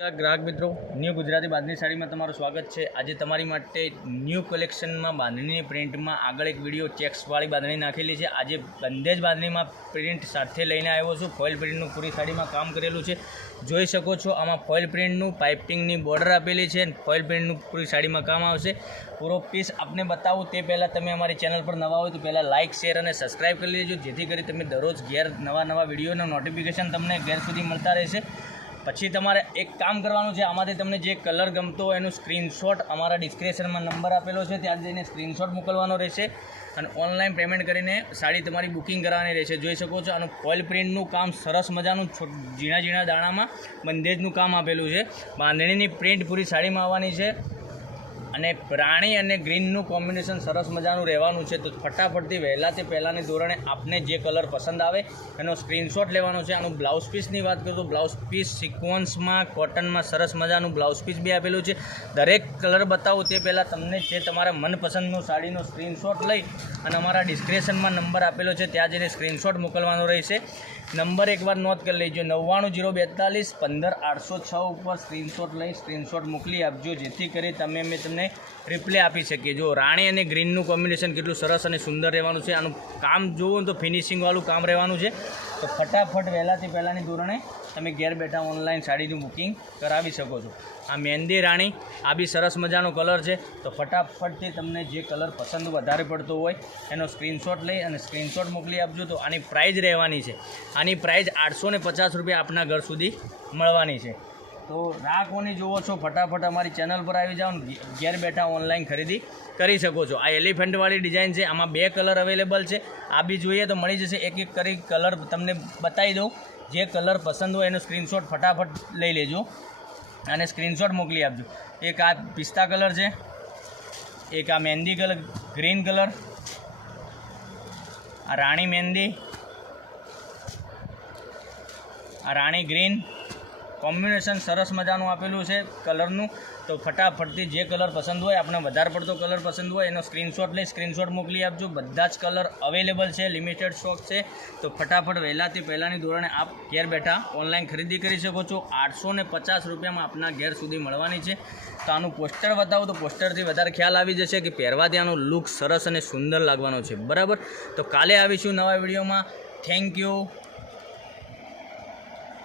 ग्राहक मित्रों न्यू गुजराती बांधनी साड़ी में तमारुं स्वागत है। आज तमारी माटे न्यू कलेक्शन में बांधनी प्रिंट में आगळ एक विडियो चेक्सवाड़ी बांधनी नाखेली है। आज बंदेज बांधनी में प्रिंट साथे लईने आव्यो छुं। फॉइल प्रिंटनु पूरी साड़ी में काम करेलुं छे, जोई शको छो। आमां फॉइल प्रिंटनु पाइपिंगनी बॉर्डर आपेली है। फॉइल प्रिंटनु पूरी साड़ी में काम आवशे। पूरो पीस आपने बतावुं ते पहला तमे अमारी चेनल पर नवा हो तो पहला लाइक शेर और सब्सक्राइब कर लीजिए, जेथी करी तमे दररोज घेर नवा विडियोना नोटिफिकेशन तमने घेर सुधी मळता रहेशे। પછી તમારે એક કામ કરવાનું છે, આમાંથી તમને જે કલર ગમતો હોય એનું સ્ક્રીનશોટ અમારા ડિસ્ક્રિપ્શનમાં નંબર આપેલો છે ત્યાં જઈને સ્ક્રીનશોટ મોકલવાનો રહેશે અને ઓનલાઈન પેમેન્ટ કરીને સાડી તમારી બુકિંગ કરાવવાની રહેશે। જોઈ શકો છો આનું ફોઇલ પ્રિન્ટનું કામ સરસ મજાનું ઝીણા ઝીણા દાણામાં બંદેજનું કામ આપેલું છે। બાંધણીની પ્રિન્ટ પૂરી સાડીમાં આવવાની છે અને રાણી અને ગ્રીનનું કોમ્બિનેશન સરસ મજાનું રહેવાનું છે। તો ફટાફટથી વહેલા તે પહેલાંની ધોરણે આપને જે કલર પસંદ આવે એનો સ્ક્રીનશોટ લેવાનો છે। આનું બ્લાઉઝ પીસની વાત કરું તો બ્લાઉઝ પીસ સિક્વન્સમાં કોટનમાં સરસ મજાનું બ્લાઉઝ પીસ બી આપેલું છે। દરેક કલર બતાવું તે પહેલાં તમને જે તમારા મનપસંદનો સાડીનો સ્ક્રીનશોટ લઈ અને અમારા ડિસ્ક્રિપ્શનમાં નંબર આપેલો છે ત્યાં જઈને સ્ક્રીનશોટ મોકલવાનો રહેશે। નંબર એકવાર નોંધ કરી લેજો, 99 042 15 806 ઉપર સ્ક્રીનશોટ લઈ સ્ક્રીનશોટ મોકલી આપજો, જેથી કરી અમે તમને રિપ્લે આપી શકીએ। જો રાણી અને ગ્રીનનું કોમ્બિનેશન કેટલું સરસ અને સુંદર રહેવાનું છે। આનું કામ જુઓ તો ફિનિશિંગવાળું કામ રહેવાનું છે। તો ફટાફટ વહેલાથી પહેલાંની ધોરણે તમે ઘેર બેઠા ઓનલાઈન સાડીનું બુકિંગ કરાવી શકો છો। આ મહેંદી રાણી આ બી સરસ મજાનો કલર છે। તો ફટાફટથી તમને જે કલર પસંદ વધારે પડતો હોય એનો સ્ક્રીનશોટ લઈ અને સ્ક્રીનશોટ મોકલી આપજો। તો આની પ્રાઇઝ રહેવાની છે, આની પ્રાઇઝ 850 રૂપિયા આપના ઘર સુધી મળવાની છે। તો રાહ કોની જુઓ છો, ફટાફટ અમારી ચેનલ પર આવી જાઓ, ઘેર બેઠા ઓનલાઈન ખરીદી કરી શકો છો। આ એલિફન્ટવાળી ડિઝાઇન છે, આમાં 2 કલર અવેલેબલ છે। આ બી જોઈએ તો મળી જશે, એક એક કરી કલર તમને બતાવી દઉં। જે કલર પસંદ હોય એનો સ્ક્રીનશોટ ફટાફટ લઈ લેજો અને સ્ક્રીનશોટ મોકલી આપજો। એક આ પિસ્તા કલર છે, એક આ મહેંદી કલર ગ્રીન કલર, આ રાણી મહેંદી, આ રાણી ગ્રીન કોમ્બિનેશન સરસ મજાનું આપેલું છે કલરનું। તો ફટાફટથી જે કલર પસંદ હોય, આપણે વધારે પડતો કલર પસંદ હોય એનો સ્ક્રીનશોટ લઈ સ્ક્રીનશોટ મોકલી આપજો। બધા જ કલર અવેલેબલ છે, લિમિટેડ સ્ટોક છે। તો ફટાફટ વહેલાથી પહેલાંની ધોરણે આપ ઘેર બેઠા ઓનલાઈન ખરીદી કરી શકો છો। 850 રૂપિયામાં આપના ઘેર સુધી મળવાની છે। તો આનું પોસ્ટર બતાવું તો પોસ્ટરથી વધારે ખ્યાલ આવી જશે કે પહેરવાથી આનો લુક સરસ અને સુંદર લાગવાનો છે, બરાબર। તો કાલે આવીશું નવા વિડીયોમાં। Thank you.